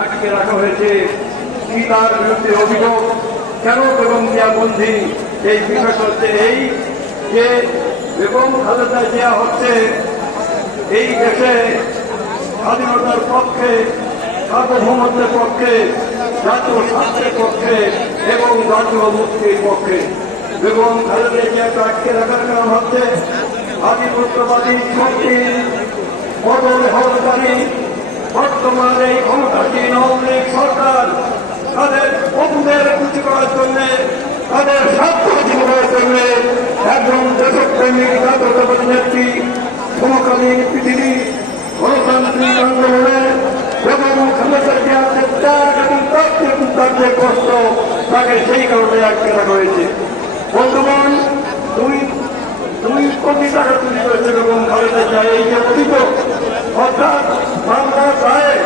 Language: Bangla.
আটকে রাখা হয়েছে। কি তার বিরুদ্ধে অভিযোগ? কেন বেগম জিয়া বন্দী? এই বিষয় হচ্ছে এই যে বেগম খালেদা জিয়া হচ্ছে এই দেশে স্বাধীনতার পক্ষে, সার্বভৌমত্বের পক্ষে, জাতীয় স্বার্থের পক্ষে এবং জাতীয় মুক্তির পক্ষে। বেগম খালেদা জিয়াকে আটকে রাখার কারণ হচ্ছে আধিপত্যবাদী শক্তির বদল হলকারী বর্তমান এই ক্ষমতাসীন আওয়ামী লীগ সরকার তাদের বন্ধুদের খুশি করার জন্য, তাদের স্বার্থ খুশি করার জন্য একজন দেশপ্রেমিক জাতীয়তাবাদী নেত্রী সমকালীন পৃথিবী গণতান্ত্রিক আন্দোলনে এবং খালেদা জিয়ার যে ত্যাগ এবং তার যে কষ্ট তাকে সেই কারণে আটকে রাখা হয়েছে। বন্ধুগণ, দুই কোটি টাকা চুরি করেছে এবং খালেদা জিয়া এই যে অতীত অর্থাৎ বাংলা প্রায়